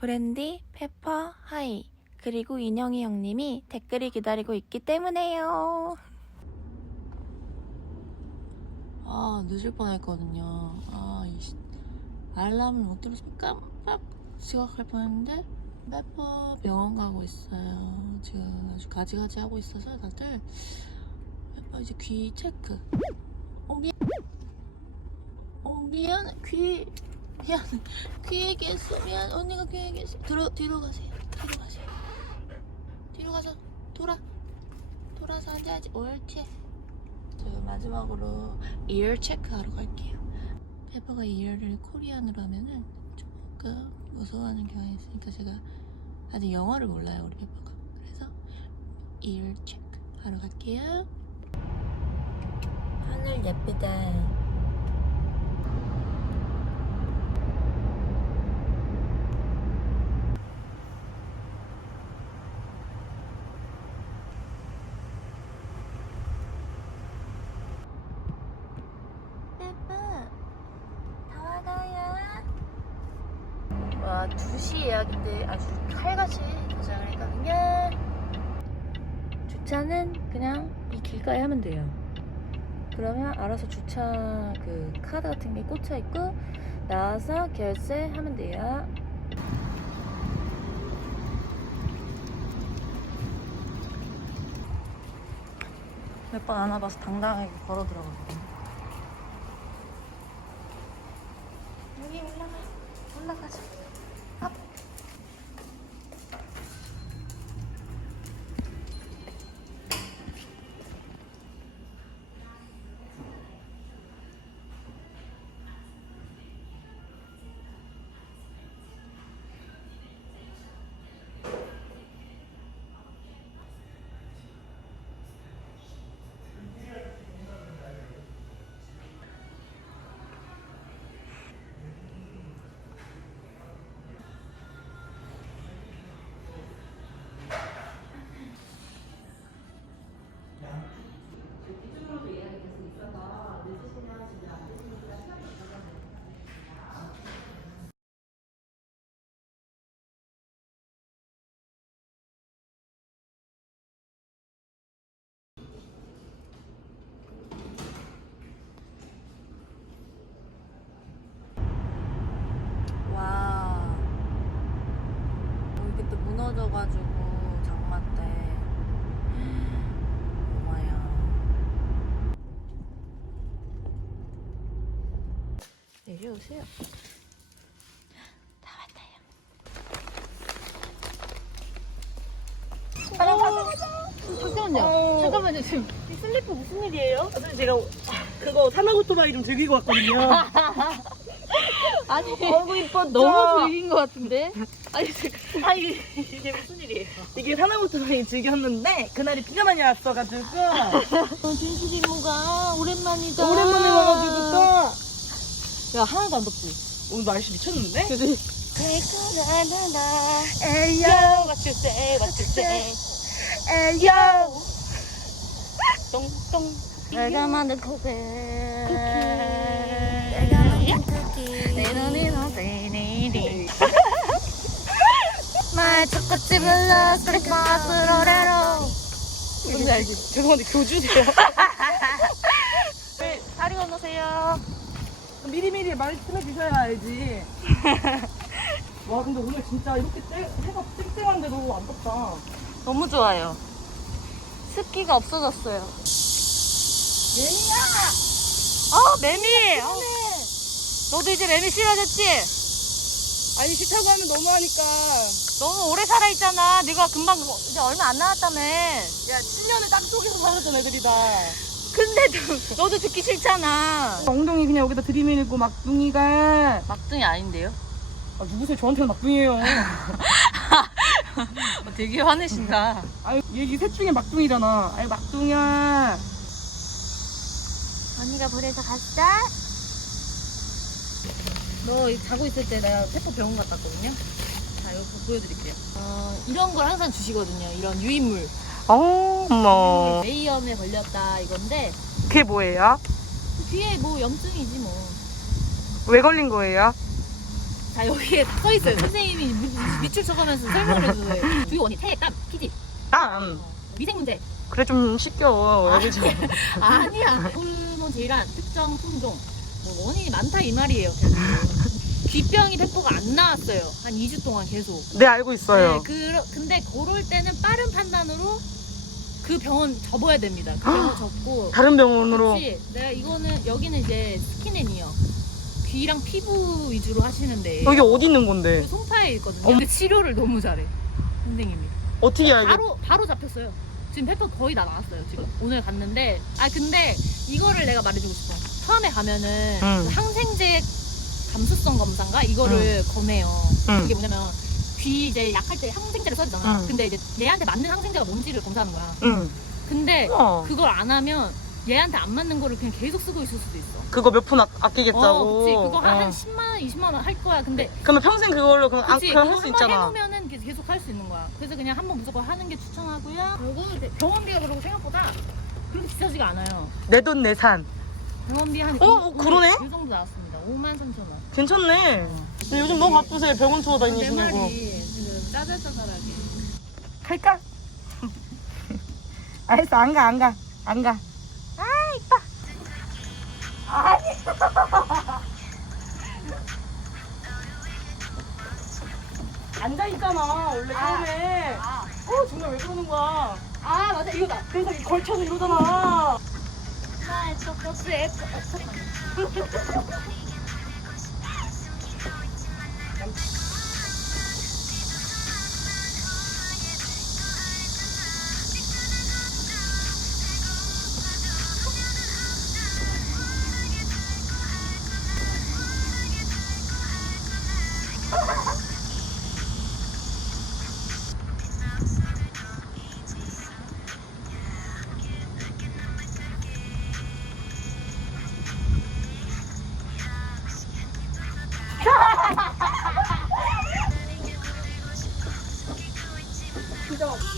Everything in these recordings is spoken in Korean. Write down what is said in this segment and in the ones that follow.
브랜디, 페퍼, 하이, 그리고 인형이 형님이 댓글이 기다리고 있기 때문에요. 아 늦을 뻔했거든요. 아 이 알람을 못 들어서 깜빡 지각할 뻔했는데 페퍼 병원 가고 있어요. 지금 아주 가지가지 하고 있어서 다들 페퍼 이제 귀 체크. 어 미안. 어 미안 귀 미안 귀 얘기했어 미안 언니가 귀 얘기했어 뒤로 뒤로 가세요 뒤로 가세요 뒤로 가서 돌아 돌아서 앉아야지 옳지. 제가 마지막으로 이어 체크하러 갈게요. 페퍼가 이어를 코리안으로 하면은 조금 무서워하는 경향이 있으니까 제가 아직 영어를 몰라요 우리 페퍼가. 그래서 이어 체크 하러 갈게요. 하늘 예쁘다. 페퍼 다 와가요. 와 2시 예약인데 아주 칼같이 도착을 했거든요. 주차는 그냥 이 길가에 하면 돼요. 그러면 알아서 주차 그 카드 같은 게 꽂혀 있고 나와서 결제하면 돼요. 몇 번 안 와봐서 당당하게 걸어 들어가거든요. 내려오세요. 다 왔다요. 잠깐만요. 잠깐만요. 지금 이 슬리퍼 무슨 일이에요? 사실 제가 그거 산악오토바이 좀 즐기고 왔거든요. 아니, 어구 이뻤죠? 너무 즐긴 것 같은데? 아니, 잠깐. 아 이게, 이게 무슨 일이에요? 이게 산악오토바이 즐겼는데 그날이 비가 많이 왔어가지고 진실 이 모가 오랜만이다. 오랜만에 와가지고 또 야, 하나도 안 덥지? 오늘 날씨 미쳤는데? 그지? 에이요 What you say, what you say. 에이요 똥똥. 내가 만든 쿠키. 내가 만든 쿠키. 내 눈이 너네들이. 말 초코칩 불러 크리스마스 노래로. 뭔지 알지? 죄송한데 교주세요 네, 다리 건너세요. 미리미리 말씀해 주셔야 알지 와 근데 오늘 진짜 이렇게 쨍, 해가 쨍쨍한데도 안 덥다 너무 좋아요. 습기가 없어졌어요. 예니야 아, 매미! 아, 너도 이제 매미 싫어졌지? 아니 싫다고 하면 너무하니까 너무 오래 살아있잖아. 네가 금방 이제 얼마 안 나왔다며. 야 10년을 땅 속에서 살았던 애들이다 근데 너, 너도 듣기 싫잖아. 엉덩이 그냥 여기다 들이밀고 막둥이가 막둥이 아닌데요? 아 누구세요 저한테는 막둥이에요 어, 되게 화내신다. 아유 얘셋 중에 막둥이잖아 아유 막둥이야 언니가 보내서 갔어? 너 이거 자고 있을 때 내가 페퍼 병원 갔다 왔거든요. 자, 이거 보여드릴게요. 어, 이런 걸 항상 주시거든요. 이런 유인물. 어머 메이염에 걸렸다 이건데 그게 뭐예요? 뒤에 뭐 염증이지 뭐. 왜 걸린 거예요? 자 여기에 다 써 있어요. 선생님이 무- 대출 쳐가면서 설명을 해주세요. 주요 원인 태액감, 피지, 아, 음. 위생 문제. 그래 좀 시켜. 왜 그러지? 아니야. 호르몬 질환, 특정 품종. 뭐 원인이 많다 이 말이에요. 결국. 귀병이 배포가 안 나왔어요. 한 2주 동안 계속. 네 알고 있어요. 네, 그, 근데 그럴 때는 빠른 판단으로 그 병원 접어야 됩니다. 그 병원 접고. 다른 병원으로. 그렇지. 내가 이거는 여기는 이제 스킨앤이요. 귀랑 피부 위주로 하시는데 여기 어디 있는 그 건데? 송파에 있거든요. 어머. 근데 치료를 너무 잘해. 선생님이. 어떻게 알게? 바로 바로 잡혔어요. 지금 페퍼 거의 다 나왔어요. 지금 오늘 갔는데 아 근데 이거를 내가 말해주고 싶어. 처음에 가면은 응. 그 항생제 감수성 검사인가 이거를 검해요. 응. 그게 뭐냐면 귀 이제 약할 때 항생제를 써주잖아. 응. 근데 이제 얘한테 맞는 항생제가 뭔지를 검사하는 거야. 응. 근데 어. 그걸 안 하면 얘한테 안 맞는 거를 그냥 계속 쓰고 있을 수도 있어. 그거 몇 푼 아끼겠다고. 어, 그치. 그거 한, 어. 한 10만 원, 20만 원 할 거야. 근데 그러면 평생 그걸로 그럼 안 그치. 그냥 그거 할수 한번 있잖아. 해놓으면은 계속, 할 수 있는 거야. 그래서 그냥 한번 무조건 하는 게 추천하고요. 그리고 이제 병원비가 그리고 생각보다 그렇게 비싸지가 않아요. 내 돈 내산. 병원비 한 어, 오- 어, 그러네? 이 정도 나왔습니다. 5만 3천 원. 괜찮네. 근데 요즘 너무 바쁘세요. 병원 투어 내 다니시냐고. 말이 지금 짜잘짜잘하게. 갈까? 알았어 안 가 안 가 안 가. 아 이뻐. 아니. 앉아 있잖아 원래 처음에. 아, 어 정말 왜 그러는 거야? 아 맞아 이거다. 그래서 이 걸쳐서 이러잖아. 나 저것도 예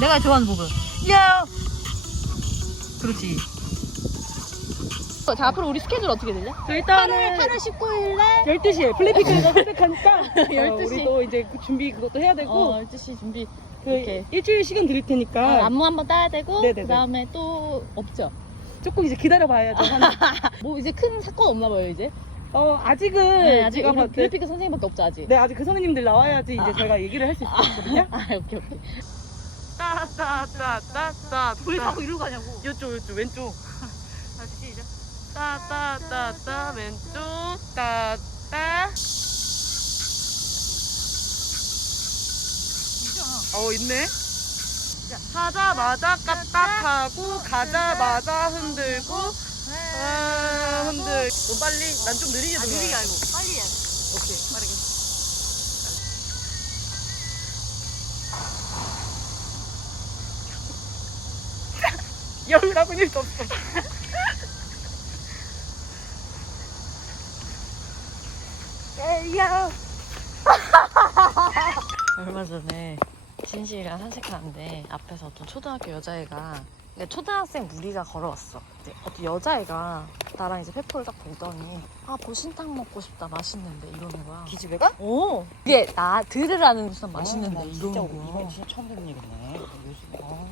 내가 좋아하는 부분. 야. 그렇지. 자 앞으로 우리 스케줄 어떻게 되냐? 저 일단은 8월 19일날 12시에 블랙핑크가 선택하니까 12시. 우리도 이제 그 준비 그것도 해야 되고 어 12시 준비. 그 오케이. 일주일 시간 드릴 테니까 어, 안무 한번 따야 되고 네네네. 그다음에 또 없죠. 조금 이제 기다려 봐야죠. 한- 뭐 이제 큰 사건 없나 봐요 이제. 어 아직은 네, 아직 제가 우리 봤을 때 블랙핑크 선생님밖에 없죠 아직. 네 아직 그 선생님들 나와야지 이제 저희가 얘기를 할 수 있거든요. 아 오케이 오케이. 따따따따따. 왜 자꾸 이러고 가냐고. 요쪽 요쪽 왼쪽. 다시 시작. 따따따따 왼쪽. 따따. 어 있네. 하자마자 까딱하고 가자마자 흔들고 아, 흔들. 너 빨리 난 좀 느리게 아 들어 느리게 알고. 빨리 해야 돼. 오케이 빠르게. 열라고 일도 없어 얼마 전에 진실이랑 산책하는데 앞에서 어떤 초등학교 여자애가 초등학생 무리가 걸어왔어. 어떤 여자애가 나랑 이제 페퍼를 딱 보더니 아 보신탕 먹고 싶다 맛있는데 이러는 거야. 기집애가? 오 이게 나 들으라는 무슨 맛있는데 진짜 이러는 이건 거야. 진짜 처음 듣는 얘기네. 요즘 아,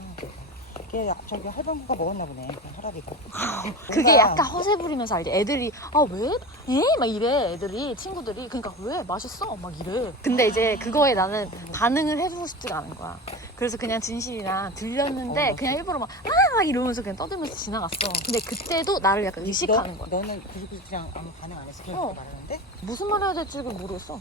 걔 저기 할방구가 먹었나 보네. 그 하라비고. 그게 약간 허세 부리면서 알지? 애들이 아 왜? 에? 막 이래 애들이 친구들이 그러니까 왜 맛있어? 막 이래. 근데 이제 그거에 나는 반응을 해주고 싶지가 않은 거야. 그래서 그냥 진실이랑 들렸는데 어. 그냥 일부러 막 아! 막 이러면서 그냥 떠들면서 지나갔어. 근데 그때도 나를 약간 의식하는 거야. 너, 너는 그렇게 그냥 아무 반응 안 해서 계속 어. 말하는데 무슨 말 해야 될지 모르겠어.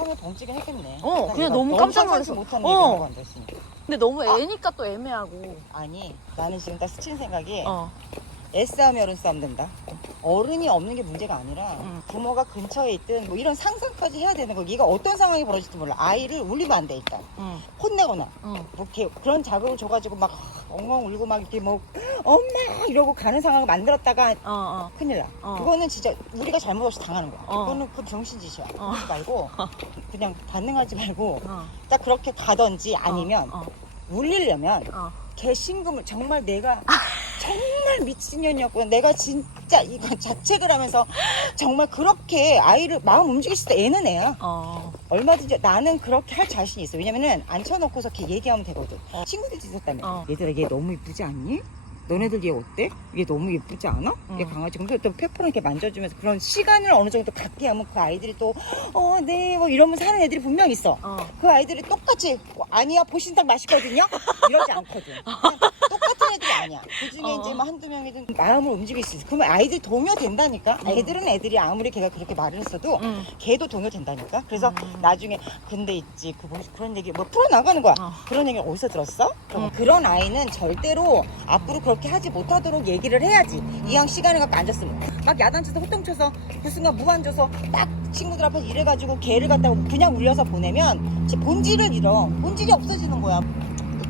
형이 덩치긴 했겠네. 어, 그냥 너무 깜짝 놀랐어. 못하는 어. 얘기하고 앉아있으니까. 근데 너무 애니까 또 애매하고. 아니 나는 지금 딱 스친 생각이 어. 애싸움이 어른 싸움 된다. 어른이 없는 게 문제가 아니라 응. 부모가 근처에 있든 뭐 이런 상상까지 해야 되는 거. 얘가 어떤 상황이 벌어질지 몰라. 아이를 울리면 안 돼 일단. 응. 혼내거나 응. 뭐 이렇게 그런 자극을 줘가지고 막 엉엉 울고 막 이렇게 뭐 엄마 이러고 가는 상황을 만들었다가 어, 어. 큰일 나. 어. 그거는 진짜 우리가 잘못 없이 당하는 거야. 어. 그거는 그 병신짓이야. 어. 그러지 말고 그냥 반응하지 말고 어. 딱 그렇게 가든지 아니면 어. 울리려면 어. 개신금을 정말 내가 정말 미친년이었고요. 내가 진짜 이거 자책을 하면서 정말 그렇게 아이를 마음 움직일 때 애는 애야. 어. 얼마든지 나는 그렇게 할 자신이 있어. 왜냐면은 앉혀놓고서 이렇게 얘기하면 되거든. 친구들도 있었다며. 어. 얘들아 얘 너무 이쁘지 않니? 너네들 얘 어때? 얘 너무 예쁘지 않아? 얘 응. 강아지 근데 또 페퍼랑 이렇게 만져주면서 그런 시간을 어느 정도 갖게 하면 그 아이들이 또어네뭐 이러면서 하는 애들이 분명 있어. 어. 그 아이들이 똑같이 어, 아니야 보신탕 맛있거든요 이러지 않거든 그냥 똑 애들이 아니야 그 중에 어. 이제 뭐 한두 명이든 마음을 움직일 수 있어 그러면 아이들이 동요된다니까 애들은 애들이 아무리 걔가 그렇게 말을 했어도 응. 걔도 동요된다니까 그래서 음. 나중에 근데 있지 그 뭐, 그런 얘기 뭐 풀어나가는 거야 어. 그런 얘기 어디서 들었어? 그럼 응. 그런 아이는 절대로 앞으로 그렇게 하지 못하도록 얘기를 해야지 이왕 시간을 갖고 앉았으면 막 야단쳐서 호통쳐서 그 순간 무한줘서 딱 친구들 앞에서 이래가지고 걔를 갖다가 그냥 울려서 보내면 제 본질을 잃어 본질이 없어지는 거야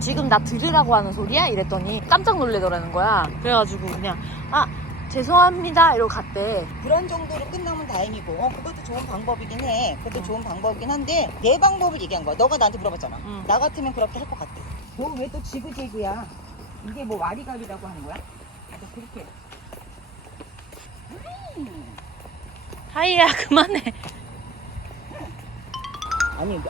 지금 나 들으라고 하는 소리야? 이랬더니 깜짝 놀래더라는 거야. 그래가지고 그냥 아 죄송합니다 이러고 갔대. 그런 정도로 끝나면 다행이고 어, 그것도 좋은 방법이긴 해 그것도 좋은 방법이긴 한데 내 방법을 얘기한 거야 너가 나한테 물어봤잖아 응. 나 같으면 그렇게 할 것 같아 너 왜 또 지그재그야 이게 뭐 와리가리라고 하는 거야? 너 그렇게 하이야 그만해. 아니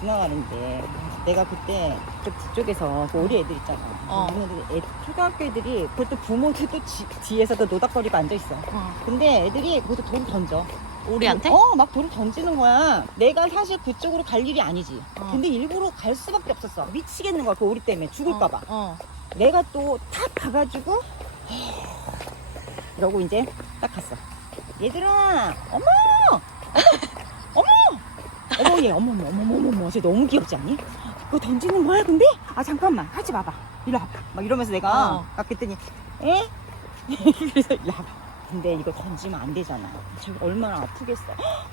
지나가는데 내가 그때 그 뒤쪽에서 그 우리 애들 있잖아 어. 애들 애, 초등학교 애들이 그것도 부모들 또 지- 뒤에서 또 노닥거리고 앉아 있어 어. 근데 애들이 그것도 돈 던져 우리한테? 어, 막 돌을 던지는 거야. 내가 사실 그쪽으로 갈 일이 아니지. 어. 근데 일부러 갈 수밖에 없었어. 미치겠는 거야, 그 오리 때문에. 죽을까봐. 어. 내가 또 탁 가가지고, 이러고 이제 딱 갔어. 얘들아, 어머! 어머! 어머! 어머, 얘, 어머, 어머, 어머, 어머, 어머, 쟤 너무 귀엽지 않니? 그거 던지는 거야, 근데? 아, 잠깐만, 하지 마봐. 일로 와봐. 막 이러면서 내가 어. 딱 그랬더니, 에? 그래서 일로 와봐. 근데 이거 던지면 안 되잖아. 저거 얼마나 아프겠어.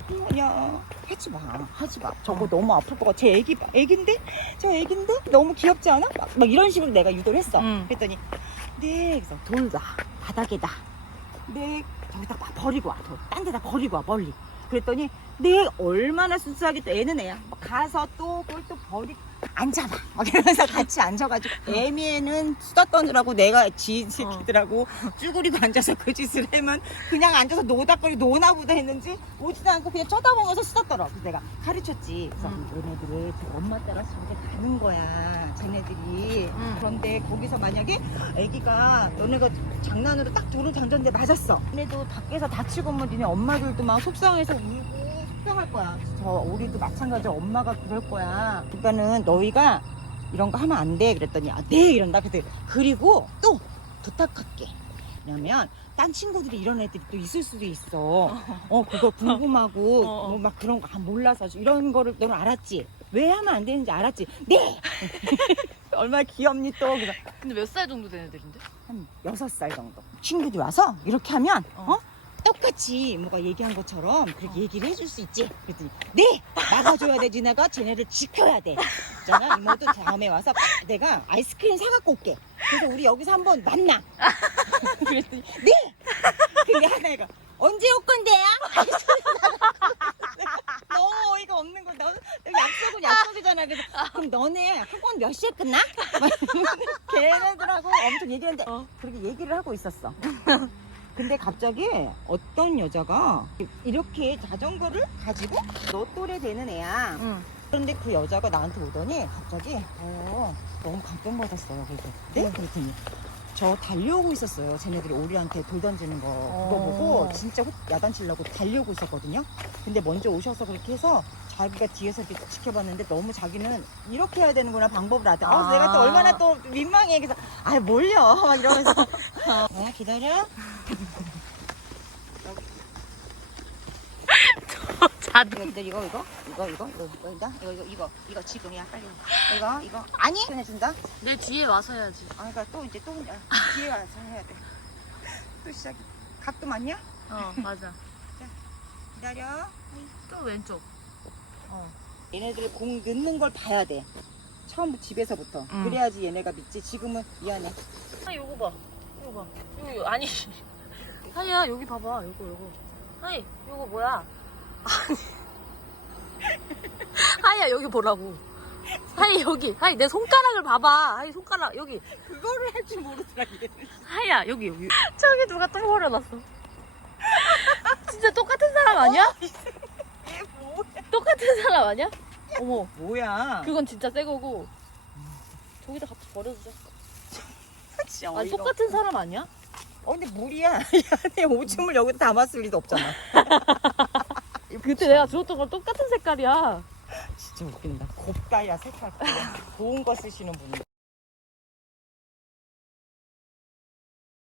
헉, 야, 하지 마, 하지 마. 저거 너무 아플 것 같아. 쟤 애기, 봐. 애긴데? 저 애긴데? 너무 귀엽지 않아? 막, 막 이런 식으로 내가 유도를 했어. 응. 그랬더니, 네, 그래서 돌 놔. 바닥에다. 네, 저기다 막 버리고 와. 돌. 딴 데다 버리고 와, 멀리. 그랬더니, 네, 얼마나 순수하게 또 애는 애야. 막 가서 또 그걸 또 버리, 앉아봐. 막 이러면서 같이 앉아가지고, 애미애는 수다 떠느라고 내가 지 새끼들하고 쭈그리고 앉아서 그 짓을 하면 그냥 앉아서 노닥거리 노나보다 했는지 오지도 않고 그냥 쳐다보면서 수다 떨어. 그래서 내가 가르쳤지. 그래서 응. 얘네들이 저 엄마 따라서 저렇게 가는 거야. 쟤네들이. 응. 그런데 거기서 만약에 애기가 너네가 장난으로 딱 돌을 던졌는데 맞았어. 얘네도 밖에서 다치고 오면 니네 엄마들도 막 속상해서 울고 속상할 거야. 저 우리도 마찬가지로 엄마가 그럴 거야. 그러니까는 너희가 이런 거 하면 안 돼. 그랬더니 아, 네 이런다. 그랬더니 그리고 또 부탁할게. 왜냐면 딴 친구들이 이런 애들이 또 있을 수도 있어. 어 그거 궁금하고 어, 어. 뭐막 그런 거 아, 몰라서 이런 거를 너는 알았지? 왜 하면 안 되는지 알았지? 네. 얼마나 귀엽니 또 그래서 근데 몇 살 정도 된 애들인데? 한 여섯 살 정도. 친구들이 와서 이렇게 하면 어. 어? 똑같이 뭐가 얘기한 것처럼 그렇게 얘기를 해줄 수 있지. 그랬더니 네 막아줘야 되지 내가 쟤네를 지켜야 돼. 있잖아 이모도 다음에 와서 내가 아이스크림 사갖고 올게. 그래서 우리 여기서 한번 만나. 그랬더니 네. 근데 하나가 언제 올 건데요? 너무 어이가 없는 거. 너 약속은 약속이잖아. 그래서 그럼 너네 학원 몇 시에 끝나? 막 걔네들하고 엄청 얘기했는데 어. 그렇게 얘기를 하고 있었어. 근데 갑자기 어떤 여자가 이렇게 자전거를 가지고 너 또래 되는 애야. 응. 그런데 그 여자가 나한테 오더니 갑자기 어, 너무 감동받았어요. 그래서 네? 그랬더니 저 달려오고 있었어요. 쟤네들이 오리한테 돌 던지는 거 그거 어. 보고 진짜 호- 야단치려고 달려오고 있었거든요. 근데 먼저 오셔서 그렇게 해서 자기가 뒤에서 이렇게 지켜봤는데 너무 자기는 이렇게 해야 되는구나 방법을 알아. 아, 아. 내가 또 얼마나 또 민망해. 그래서 아 몰려 막 이러면서 어, 기다려. 자두. 이거 이거 이거 이거 이거 이거 이거 이거 이거 이거 이거 이거 지금이야 빨리 이거 이거 아니 해준다. 내 뒤에 와서 해야지. 아, 그러니까 또 이제 또 이제 뒤에 와서 해야 돼. 또 시작. 각도 맞냐? 어 맞아. 기다려. 또 왼쪽. 어. 얘네들 공 넣는 걸 봐야 돼. 처음 집에서부터. 응. 그래야지 얘네가 믿지. 지금은 미안해. 아 요거 봐. 요거 봐. 요 아니. 하이야 여기 봐봐. 요거 요거. 하이 요거 뭐야? 아니. 하이야 여기 보라고. 하이 여기 하이 내 손가락을 봐봐 하이 손가락 여기 그거를 할 줄 모르더라 얘. 하이야 여기 여기 저기 누가 똥 버려놨어 진짜 똑같은 사람 아니야? 얘 뭐야? 똑같은 사람 아니야? 어머 뭐야? 그건 진짜 새 거고 저기다 갖다 버려주자 진짜 아니 어이가 똑같은 사람 아니야? 어 근데 물이야. 이 안에 오줌을 여기다 담았을 리도 없잖아. 그때 내가 주웠던 건 똑같은 색깔이야 진짜 웃긴다. 곱다야 색깔. 좋은 거 쓰시는 분이.